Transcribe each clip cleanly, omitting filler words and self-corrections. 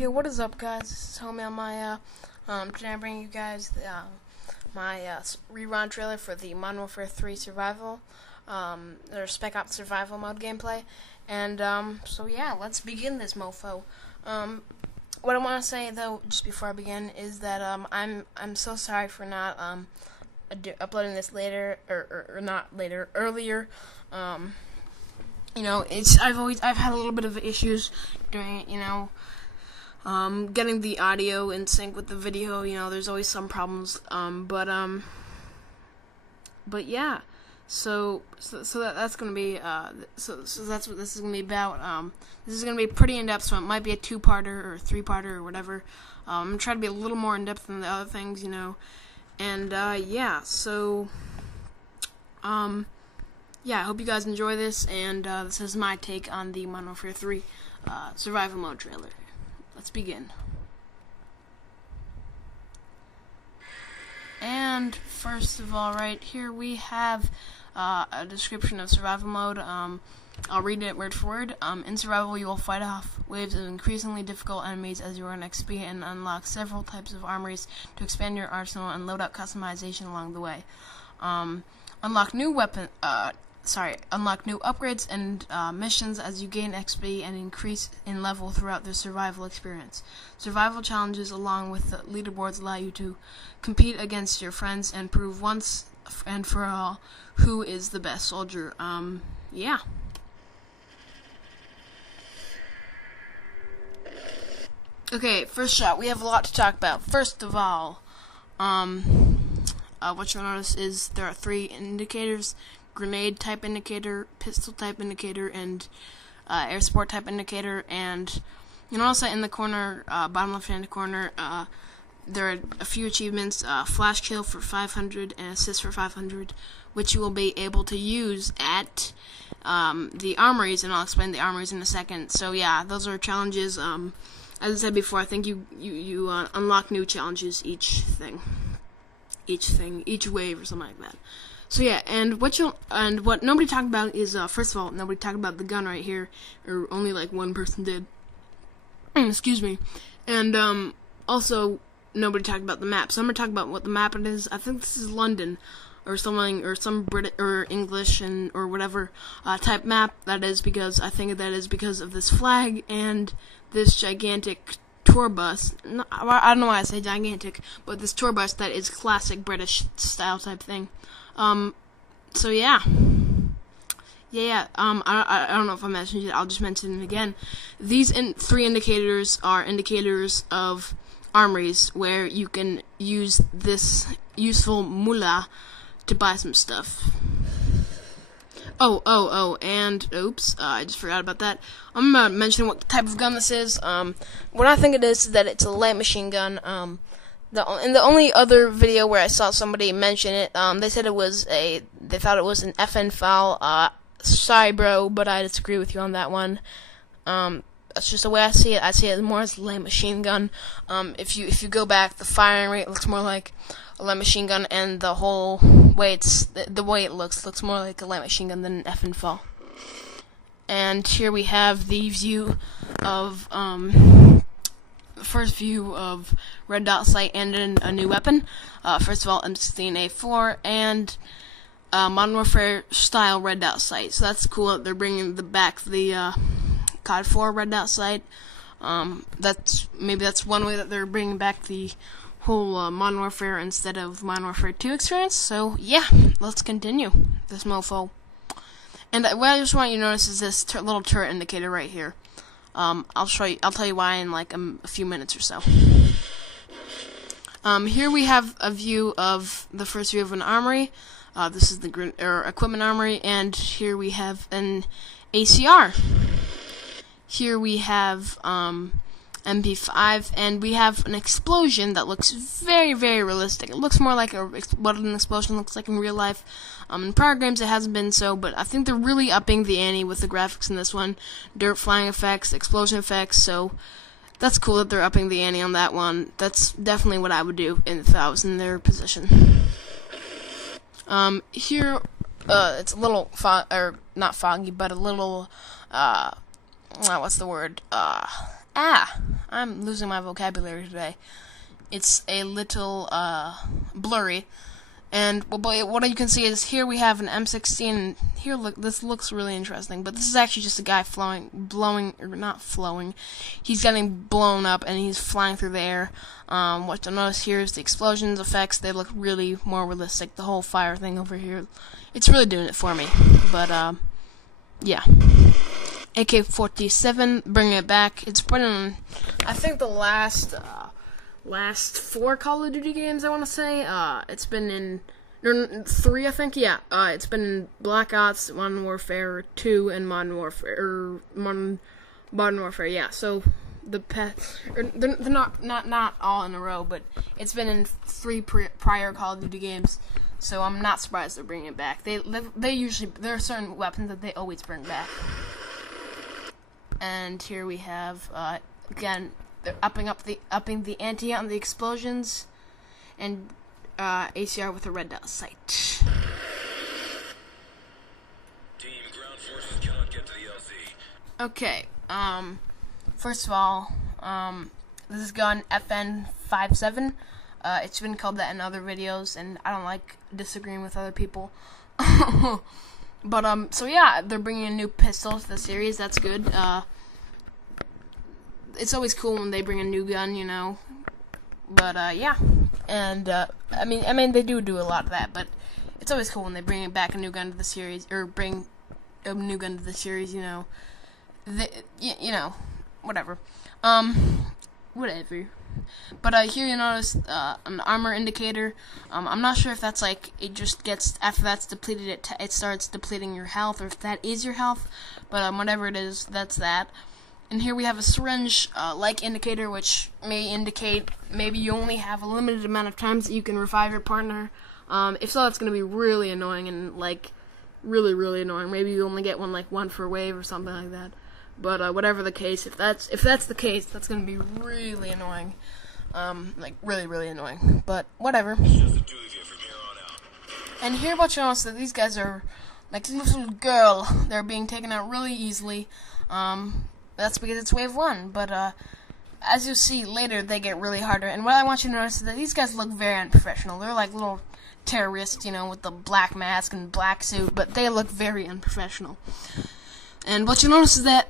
Hey, what is up, guys? This is Homie on my, today I'm bringing you guys my rerun trailer for the Modern Warfare 3 Survival, or Spec Ops Survival mode gameplay, and, so yeah, let's begin this mofo. What I want to say, though, just before I begin, is that, I'm so sorry for not, uploading this later, or not later, earlier. You know, I've had a little bit of issues during, getting the audio in sync with the video. There's always some problems, but yeah, so that's gonna be, so that's what this is gonna be about. This is gonna be pretty in-depth, so it might be a two-parter or three-parter or whatever. I'm gonna try to be a little more in-depth than the other things, and, yeah, so, yeah, I hope you guys enjoy this, and this is my take on the Modern Warfare 3 survival mode trailer. Let's begin. And first of all, right here we have a description of survival mode. I'll read it word for word. In survival, you will fight off waves of increasingly difficult enemies as you earn XP and unlock several types of armories to expand your arsenal and load out customization along the way. Unlock new upgrades and missions as you gain XP and increase in level throughout the survival experience. Survival challenges along with the leaderboards allow you to compete against your friends and prove once and for all who is the best soldier. Yeah. Okay, first shot. We have a lot to talk about. First of all, what you'll notice is there are three indicators: grenade type indicator, pistol type indicator, and air support type indicator. And you'll notice that in the corner, bottom left hand corner, there are a few achievements: flash kill for 500 and assist for 500, which you will be able to use at the armories, and I'll explain the armories in a second. So yeah, those are challenges. As I said before, I think you unlock new challenges each wave or something like that. So yeah, and what nobody talked about is first of all, nobody talked about the gun right here, or only like one person did. Excuse me. And also nobody talked about the map. So I'm gonna talk about what the map it is. I think this is London, or something, or some British or English or whatever type map that is, because I think that is because of this flag and this gigantic tour bus. I don't know why I say gigantic, but this tour bus that is classic British style type thing. So yeah. I don't know if I mentioned it. I'll just mention it again. These three indicators are indicators of armories where you can use this useful moolah to buy some stuff. And oops, I just forgot about that. I'm gonna mention what type of gun this is. What I think it is that it's a light machine gun. In the only other video where I saw somebody mention it, they said they thought it was an FN file. Sorry, bro, but I disagree with you on that one. That's just the way I see it. I see it more as a light machine gun. If you go back, the firing rate looks more like a light machine gun, and the whole way the way it looks more like a light machine gun than an FN file. And here we have the view of first view of red dot sight and a new weapon. First of all, M16A4 and Modern Warfare style red dot sight. So that's cool that they're bringing back the COD 4 red dot sight. That's one way that they're bringing back the whole Modern Warfare instead of Modern Warfare 2 experience. So yeah, let's continue this mofo. And what I just want you to notice is this little turret indicator right here. I'll tell you why in like a few minutes or so. Here we have a view of the first view of an armory. This is the equipment armory, and here we have an ACR. Here we have MP5, and we have an explosion that looks very, very realistic. It looks more like what an explosion looks like in real life. In prior games it hasn't been so, but I think they're really upping the ante with the graphics in this one. Dirt flying effects, explosion effects, so that's cool that they're upping the ante on that one. That's definitely what I would do if I was in their position. Here, it's a little not foggy, but a little, what's the word? I'm losing my vocabulary today. It's a little blurry. And what you can see is here we have an M16. And here, look, this looks really interesting. But this is actually just a guy He's getting blown up and he's flying through the air. What you'll notice here is the explosions effects. They look really more realistic. The whole fire thing over here, it's really doing it for me. But yeah. AK-47, bringing it back. It's been in, I think, the last 4 Call of Duty games, I want to say. It's been in 3, I think. Yeah. It's been in Black Ops, Modern Warfare 2, and Modern Warfare. Yeah. So they're not all in a row, but it's been in 3 prior Call of Duty games. So I'm not surprised they're bringing it back. They usually, there are certain weapons that they always bring back. And here we have again, they're upping the ante on the explosions, and ACR with a red dot sight. Team, ground forces cannot get to the LZ. Okay. First of all, this is gun FN57. It's been called that in other videos, and I don't like disagreeing with other people. But so yeah, they're bringing a new pistol to the series. That's good. It's always cool when they bring a new gun, you know. But yeah, and I mean they do a lot of that, but it's always cool when they bring back a new gun to the series, or bring a new gun to the series, you know. You know, whatever. Whatever. But here you notice an armor indicator. I'm not sure if that's like, it just gets, after that's depleted, it starts depleting your health, or if that is your health. But whatever it is, that's that. And here we have a syringe like indicator, which may indicate maybe you only have a limited amount of times that you can revive your partner. If so, that's going to be really annoying, and like really, really annoying. Maybe you only get one for a wave or something like that. But whatever the case, if that's the case, that's gonna be really annoying. Like really, really annoying. But whatever. And here, what you notice that these guys are like this little girl. They're being taken out really easily. That's because it's wave 1. But as you see later, they get really harder. And what I want you to notice is that these guys look very unprofessional. They're like little terrorists, you know, with the black mask and black suit. But they look very unprofessional. And what you notice is that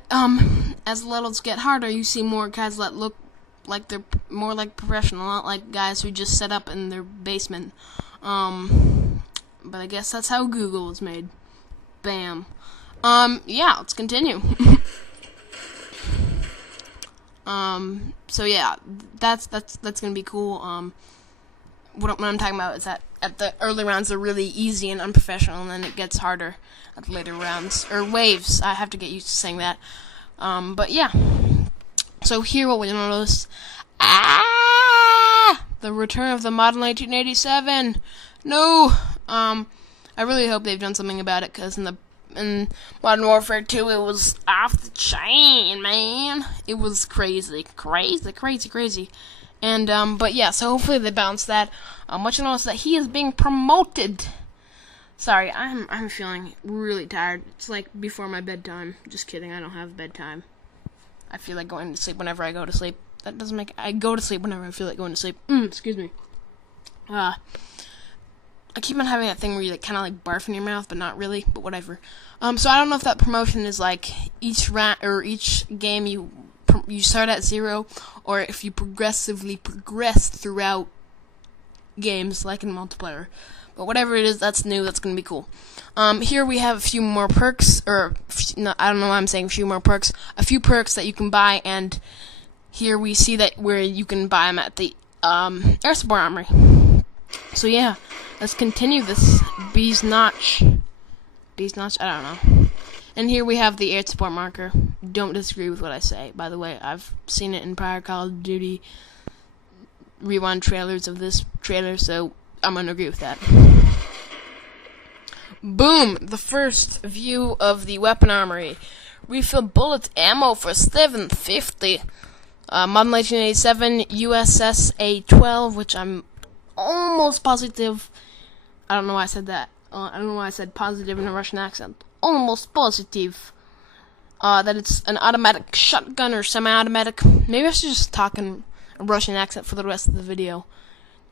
as the levels get harder, you see more guys that look like they're more like professional, not like guys who just set up in their basement. But I guess that's how Google was made. Bam. Yeah, let's continue. So yeah, that's gonna be cool. What I'm talking about is that at the early rounds they're really easy and unprofessional, and then it gets harder at the later rounds, or waves. I have to get used to saying that. But yeah. So here, what we notice, the return of the Model 1987. No. I really hope they've done something about it, because in Modern Warfare 2, it was off the chain, man. It was crazy. And, but yeah, so hopefully they bounce that. What you notice that he is being promoted. Sorry, I'm feeling really tired. It's like before my bedtime. Just kidding, I don't have bedtime. I feel like going to sleep whenever I go to sleep. That doesn't make, I go to sleep whenever I feel like going to sleep. Excuse me. I keep on having that thing where you like, kind of like barf in your mouth, but not really, but whatever. So I don't know if that promotion is like each round or each game you start at 0, or if you progressively progress throughout games like in multiplayer. But whatever it is, that's new. That's gonna be cool. Here we have a few more perks, or no, I don't know why I'm saying a few more perks. A few perks that you can buy, and here we see that where you can buy them at the air support armory. So yeah, let's continue this Bee's Notch. I don't know. And here we have the air support marker. Don't disagree with what I say. By the way, I've seen it in prior Call of Duty rewind trailers of this trailer, so I'm gonna agree with that. Boom! The first view of the weapon armory. Refill bullet ammo for 750. Model 1987 USS A-12, which I'm almost positive. I don't know why I said that. I don't know why I said positive in a Russian accent. Almost positive. that it's an automatic shotgun or semi-automatic. Maybe I should just talk in a Russian accent for the rest of the video.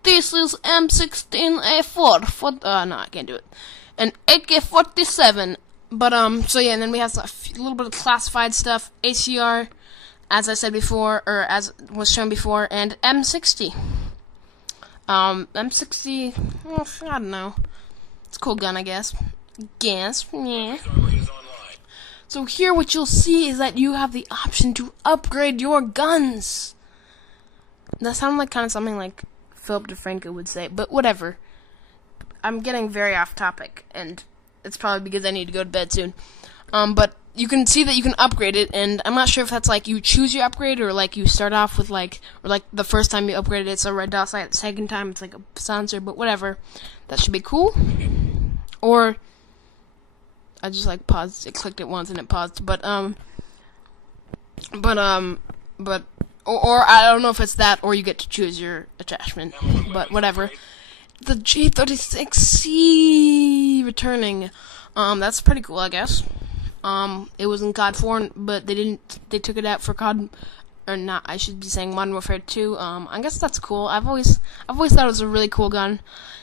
This is M16A4. No, I can't do it. An AK-47. But so yeah, and then we have a little bit of classified stuff. ACR, as I said before, or as was shown before, and M60. M60. Well, I don't know. It's a cool gun, I guess. Yeah. So here what you'll see is that you have the option to upgrade your guns. That sounds like kind of something like Philip DeFranco would say, but whatever. I'm getting very off topic, and it's probably because I need to go to bed soon. But you can see that you can upgrade it, and I'm not sure if that's like you choose your upgrade, or like you start off with like, or like the first time you upgrade it, it's a red dot sight, the second time it's like a silencer, but whatever. That should be cool. Or I just like paused it, clicked it once and it paused, or I don't know if it's that, or you get to choose your attachment, but whatever. The G36C returning, that's pretty cool, I guess. It was in COD 4, but they took it out for COD, or not, I should be saying Modern Warfare 2, I guess that's cool. I've always thought it was a really cool gun.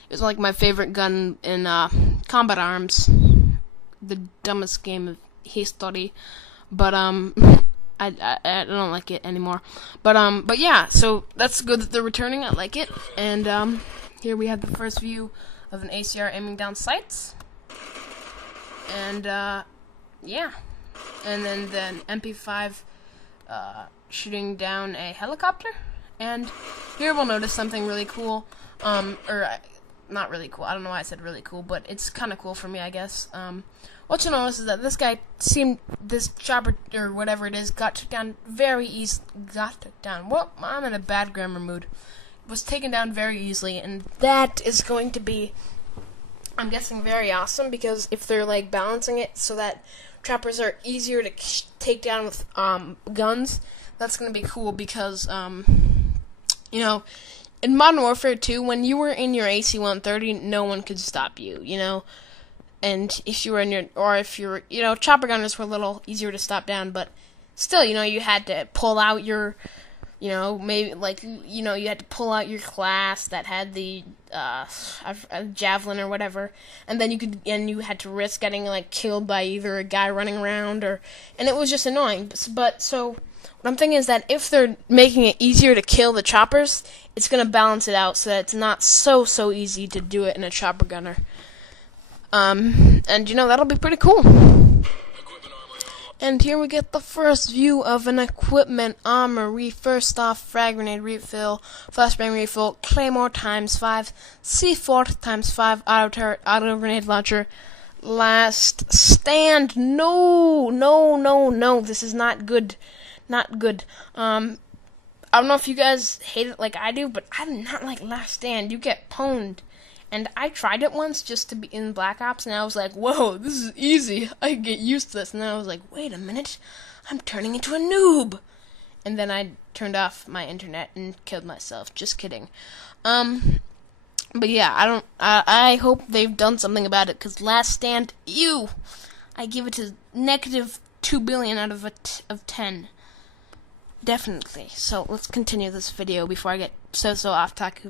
It was like my favorite gun in, Combat Arms. The dumbest game of history, but I don't like it anymore. But yeah, so that's good that they're returning. I like it. And here we have the first view of an ACR aiming down sights. And yeah, and then the MP5 shooting down a helicopter. And here we'll notice something really cool. Not really cool. I don't know why I said really cool, but it's kind of cool for me, I guess. What you'll notice is that this chopper, or whatever it is, got took down very easily. Well, I'm in a bad grammar mood. Was taken down very easily, and that is going to be, I'm guessing, very awesome, because if they're, like, balancing it so that choppers are easier to take down with, guns, that's going to be cool, because, you know, in Modern Warfare 2, when you were in your AC-130, no one could stop you, you know? And if you were chopper gunners were a little easier to stop down, but still, you know, you had to pull out your, you know, maybe, like, you know, you had to pull out your class that had the, javelin or whatever, and then you had to risk getting, like, killed by either a guy running around, and it was just annoying. But, so, what I'm thinking is that if they're making it easier to kill the choppers, it's gonna balance it out so that it's not so easy to do it in a chopper gunner. And you know, that'll be pretty cool. And here we get the first view of an equipment armory. First off, frag grenade refill, flashbang refill, claymore ×5, C4 ×5, auto turret, auto grenade launcher, last stand. No, this is not good. Not good. I don't know if you guys hate it like I do, but I do not like last stand. You get pwned. And I tried it once just to be in Black Ops, and I was like, whoa, this is easy. I can get used to this. And then I was like, wait a minute, I'm turning into a noob. And then I turned off my internet and killed myself. Just kidding. But yeah, I hope they've done something about it, because Last Stand, ew. I give it a -2 billion out of 10. Definitely. So let's continue this video before I get so off topic.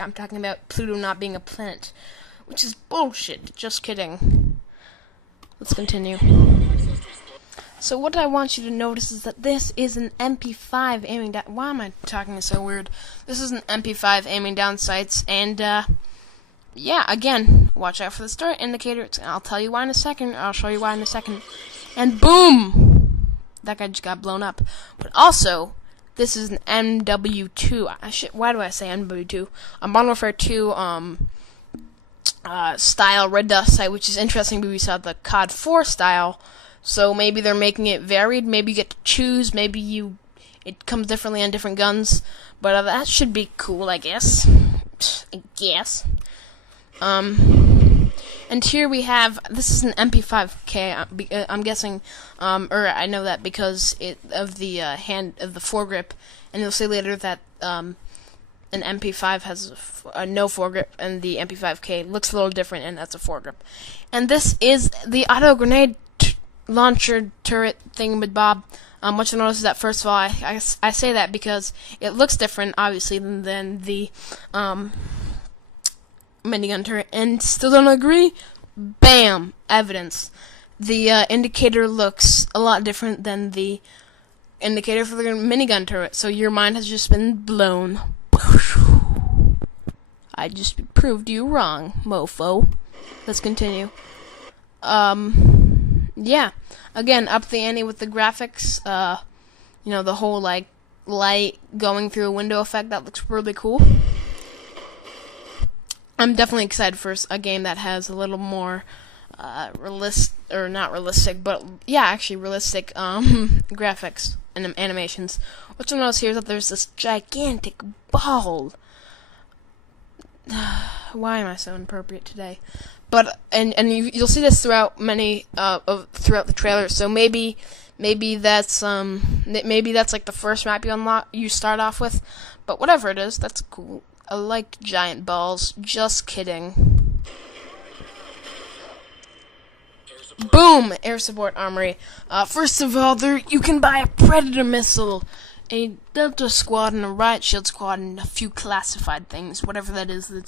I'm talking about Pluto not being a planet, which is bullshit. Just kidding. Let's continue. So what I want you to notice is that this is an MP5 aiming down. Why am I talking so weird? This is an MP5 aiming down sights, and yeah, again, watch out for the start indicator. I'll tell you why in a second. I'll show you why in a second. And boom! That guy just got blown up. But also, this is an MW2. Why do I say MW2? A Modern Warfare 2 style red dot sight, which is interesting because we saw the COD 4 style. So maybe they're making it varied. Maybe you get to choose. Maybe it comes differently on different guns. But that should be cool, I guess. And here we have, this is an MP5K, I'm guessing, or I know that because of the foregrip, and you'll see later that an MP5 has no foregrip, and the MP5K looks a little different, and that's a foregrip. And this is the auto grenade launcher turret thingamabob. What you'll notice is that, first of all, I say that because it looks different, obviously, than the minigun turret, and still don't agree? Bam! Evidence. The indicator looks a lot different than the indicator for the minigun turret, so your mind has just been blown. I just proved you wrong, mofo. Let's continue. Yeah. Again, up the ante with the graphics. You know, the whole, like, light going through a window effect, that looks really cool. I'm definitely excited for a game that has a little more realistic, or not realistic, but yeah, actually realistic graphics and animations. What you'll notice here is that there's this gigantic ball. Why am I so inappropriate today? But you'll see this throughout many throughout the trailer. So maybe that's like the first map you start off with. But whatever it is, that's cool. I like giant balls. Just kidding. Boom! Air support armory. First of all, you can buy a Predator missile, a Delta squad, and a Riot Shield squad, and a few classified things. Whatever that is, they're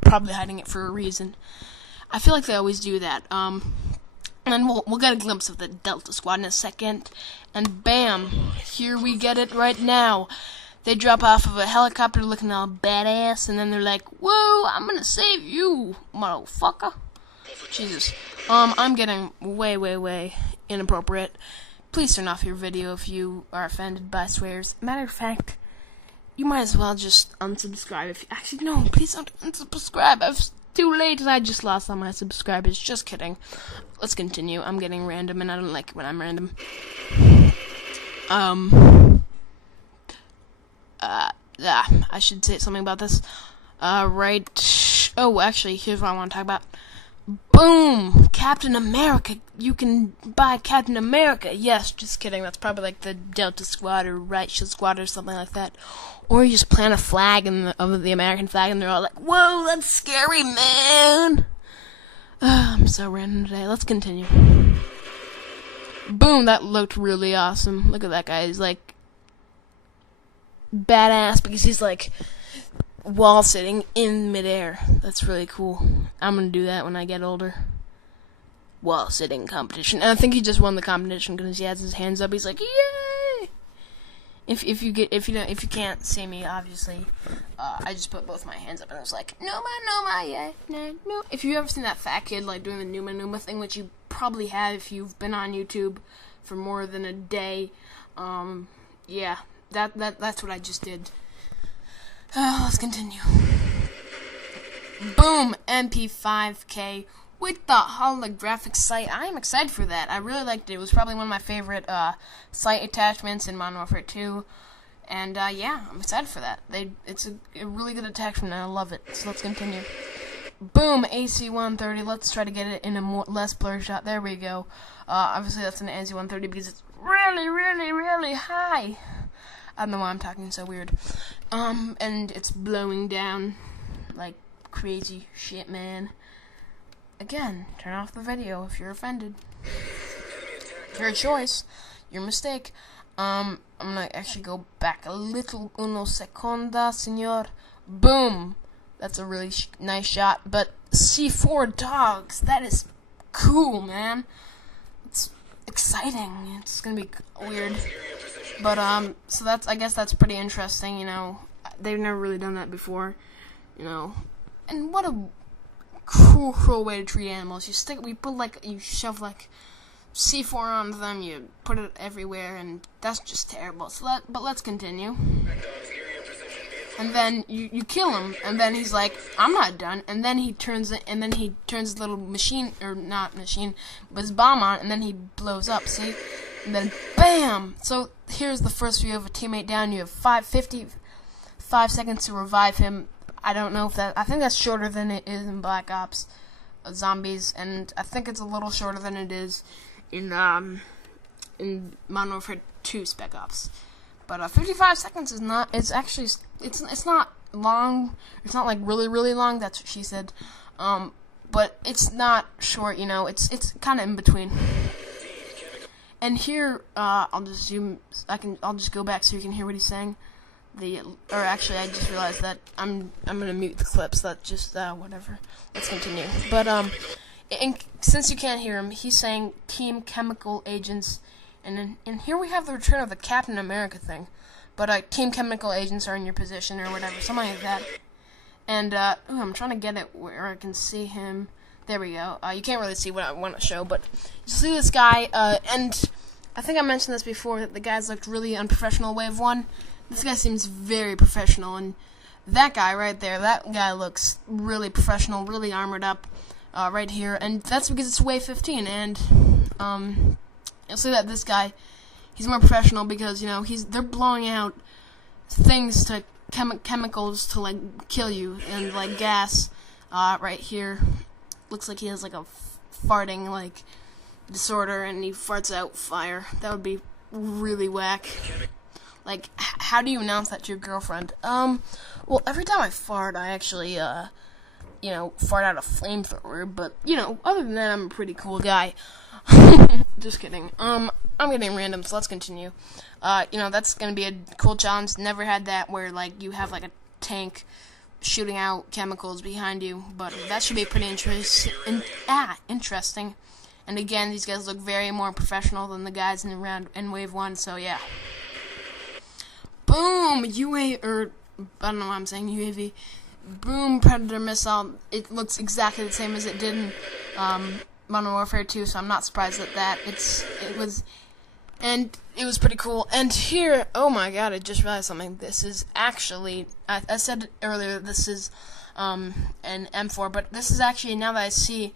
probably hiding it for a reason. I feel like they always do that. And then we'll get a glimpse of the Delta squad in a second, and bam! Here we get it right now. They drop off of a helicopter looking all badass, and then they're like, "Whoa, I'm gonna save you, motherfucker." Jesus. I'm getting way inappropriate. Please turn off your video if you are offended by swears. Matter of fact, you might as well just unsubscribe. Actually, no, please don't unsubscribe. It's too late, and I just lost all my subscribers. Just kidding. Let's continue. I'm getting random, and I don't like it when I'm random. I should say something about this. Right. Oh, actually, here's what I want to talk about. Boom! Captain America. You can buy Captain America. Yes, just kidding. That's probably like the Delta Squad or Riot Shield Squad or something like that. Or you just plant a flag of the American flag, and they're all like, "Whoa, that's scary, man!" I'm so random today. Let's continue. Boom! That looked really awesome. Look at that guy. He's like badass because he's like wall sitting in midair. That's really cool. I'm gonna do that when I get older. Wall sitting competition. And I think he just won the competition because he has his hands up. He's like, "Yay!" If you can't see me, obviously, I just put both my hands up and I was like, "Numa, yeah, no." If you've ever seen that fat kid like doing the Numa thing, which you probably have if you've been on YouTube for more than a day, yeah, that's what I just did. Let's continue. Boom! MP5K with the holographic sight. I am excited for that. I really liked it. It was probably one of my favorite sight attachments in Modern Warfare 2. And yeah, I'm excited for that. It's a really good attachment, and I love it. So let's continue. Boom! AC-130. Let's try to get it in a less blurry shot. There we go. Obviously, that's an AC-130 because it's really high. I don't know why I'm talking so weird. And it's blowing down like crazy shit, man. Again, turn off the video if you're offended. Your choice. Your mistake. I'm gonna actually go back a little. Uno seconda, senor. Boom! That's a really nice shot. But C4 dogs. That is cool, man. It's exciting. It's gonna be weird. But, so I guess that's pretty interesting, you know. They've never really done that before, you know. And what a cruel way to treat animals. You shove, like, C4 onto them, you put it everywhere, and that's just terrible. But let's continue. And then you kill him, and then he's like, "I'm not done." And then he turns his little machine, or not machine, but his bomb on, and then he blows up, see? And then, bam! So, here's the first view of a teammate down. You have 55 seconds to revive him. I don't know if I think that's shorter than it is in Black Ops Zombies, and I think it's a little shorter than it is in Modern Warfare 2 Spec Ops. But 55 seconds is not, it's not long. It's not like really long, that's what she said. But it's not short, you know, it's kind of in between. And here, I'll just zoom. I'll just go back so you can hear what he's saying. Actually, I just realized that I'm gonna mute the clips. That just whatever. Let's continue. But since you can't hear him, he's saying Team Chemical Agents, and here we have the return of the Captain America thing. But Team Chemical Agents are in your position or whatever, something like that. And I'm trying to get it where I can see him. There we go. You can't really see what I want to show, but you see this guy, and I think I mentioned this before, that the guys looked really unprofessional, Wave 1. This guy seems very professional, and that guy right there, that guy looks really professional, really armored up, right here, and that's because it's Wave 15, and, you'll see that this guy, he's more professional because, you know, they're blowing out things to chemicals to, like, kill you, and, like, gas, right here. Looks like he has, like, a farting, like, disorder, and he farts out fire. That would be really whack. Like, how do you announce that to your girlfriend? Well, every time I fart, I actually, you know, fart out a flamethrower, but, you know, other than that, I'm a pretty cool guy. Just kidding. I'm getting random, so let's continue. You know, that's gonna be a cool challenge. Never had that where, like, you have, like, a tank shooting out chemicals behind you, but that should be pretty interesting. And again, these guys look very more professional than the guys in Wave 1, so yeah. Boom! I don't know why I'm saying UAV. Boom! Predator missile. It looks exactly the same as it did in Modern Warfare 2, so I'm not surprised at that. It was pretty cool. And here, oh my god, I just realized something. This is actually, I said earlier, this is an M4, but this is actually, now that I see,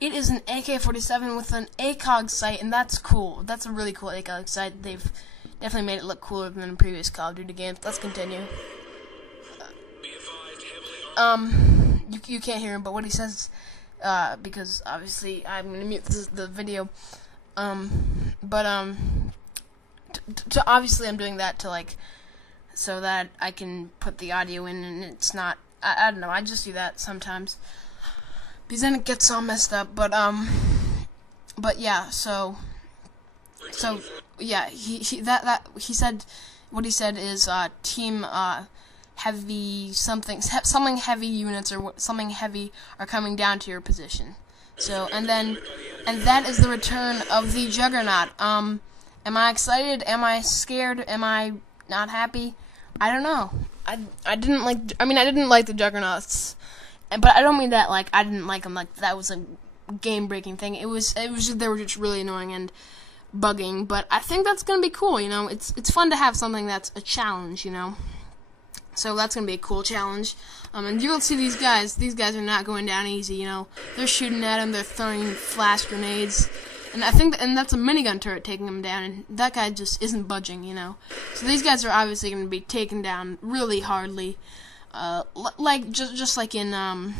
it is an AK-47 with an ACOG sight, and that's cool. That's a really cool ACOG sight. They've definitely made it look cooler than the previous Call of Duty games. Let's continue. You can't hear him, but what he says, because obviously I'm gonna mute the video. Obviously I'm doing that to, like, so that I can put the audio in, and it's not, I don't know, I just do that sometimes, because then it gets all messed up, but yeah, so yeah, he said, what he said is, team, heavy, something heavy units, or something heavy are coming down to your position, so, and that is the return of the Juggernaut. Am I excited? Am I scared? Am I not happy? I don't know. I didn't like the Juggernauts, but I don't mean that like I didn't like them like that was a game-breaking thing. It was just, they were just really annoying and bugging. But I think that's gonna be cool. You know, it's fun to have something that's a challenge. You know, so that's gonna be a cool challenge. And you'll see these guys. These guys are not going down easy. You know, they're shooting at them. They're throwing flash grenades. And I think that's a minigun turret taking him down, and that guy just isn't budging, you know. So these guys are obviously going to be taken down really hardly, like just like in Modern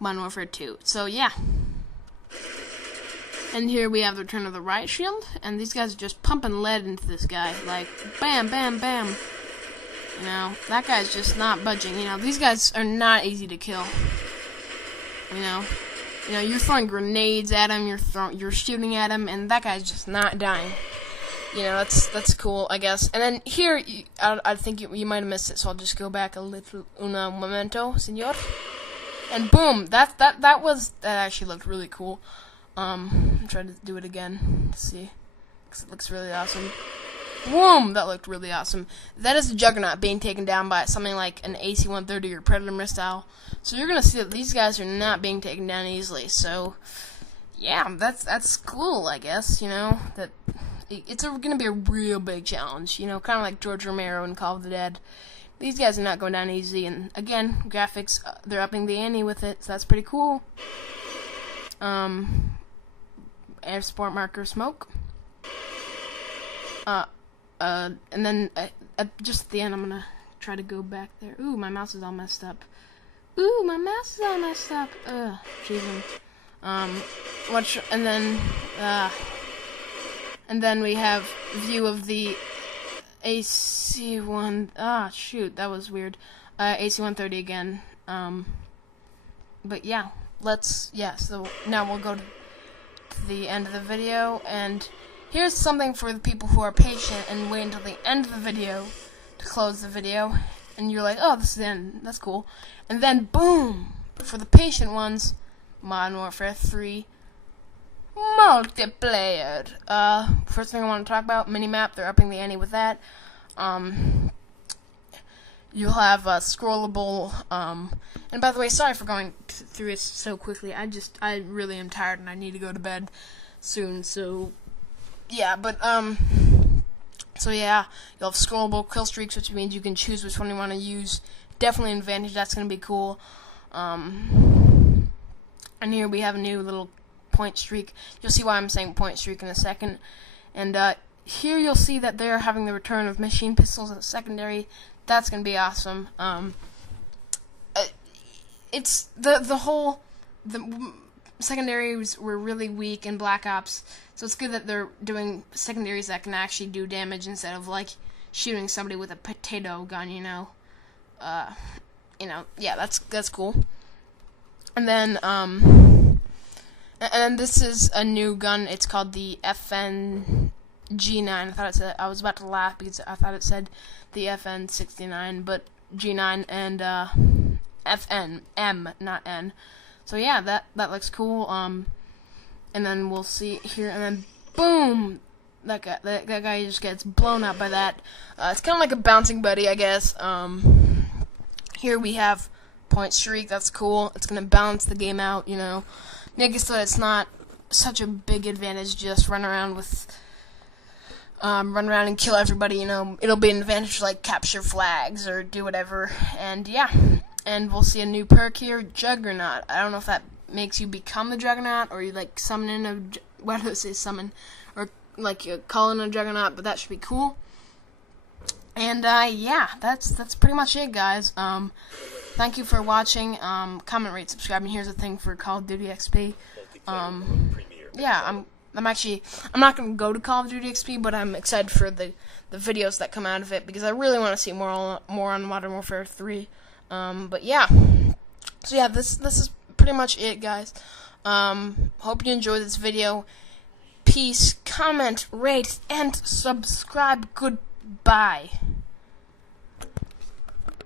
Warfare 2. So yeah. And here we have the return of the riot shield, and these guys are just pumping lead into this guy, like bam, bam, bam. You know, that guy's just not budging. You know, these guys are not easy to kill. You know, you're throwing grenades at him, you're shooting at him, and that guy's just not dying. You know, that's cool, I guess. And then here, I think you might have missed it, so I'll just go back a little. Un momento, señor. And boom, that actually looked really cool. I'm trying to do it again to see, because it looks really awesome. Boom! That looked really awesome. That is the Juggernaut being taken down by something like an AC-130 or Predator missile. So you're gonna see that these guys are not being taken down easily. So yeah, that's cool, I guess. You know, that it's gonna be a real big challenge. You know, kind of like George Romero in Call of the Dead. These guys are not going down easy. And again, graphics, they're upping the ante with it, so that's pretty cool. Air support marker smoke. And then just at the end, I'm gonna try to go back there. Ooh, my mouse is all messed up. Ugh, Jesus. And then we have view of the AC-1. Ah, shoot, that was weird. AC-130 again. But yeah, so now we'll go to to the end of the video, and here's something for the people who are patient and wait until the end of the video to close the video, and you're like, oh, this is the end, that's cool, and then boom, for the patient ones, Modern Warfare 3 multiplayer. First thing I want to talk about, minimap, they're upping the ante with that. You'll have scrollable, and by the way, sorry for going through it so quickly. I really am tired and I need to go to bed soon. So yeah, but so yeah, you'll have scrollable kill streaks, which means you can choose which one you want to use. Definitely an advantage. That's gonna be cool. And here we have a new little point streak. You'll see why I'm saying point streak in a second. And here you'll see that they're having the return of machine pistols as secondary. That's gonna be awesome. It's the secondaries were really weak in Black Ops, so it's good that they're doing secondaries that can actually do damage instead of like shooting somebody with a potato gun. Yeah, that's cool. And then and this is a new gun. It's called the FN G9. I was about to laugh because I thought it said the FN69, but G9 and FN M, not N. So yeah, that looks cool. And then we'll see here, and then boom, that guy just gets blown up by that. It's kind of like a bouncing buddy, I guess. Here we have point streak. That's cool. It's gonna balance the game out, make it so that it's not such a big advantage just run around and kill everybody. It'll be an advantage to like capture flags or do whatever. And yeah, and we'll see a new perk here, Juggernaut. I don't know if that makes you become the Juggernaut or you like summon in a why do I say summon or like you call in a Juggernaut, but that should be cool. And yeah, that's pretty much it, guys. Thank you for watching. Comment, rate, subscribe, and here's the thing for Call of Duty XP. Yeah, I'm not gonna go to Call of Duty XP, but I'm excited for the videos that come out of it because I really want to see more on Modern Warfare 3. But yeah, so yeah, this is pretty much it, guys. Hope you enjoyed this video. Peace, comment, rate, and subscribe. Goodbye.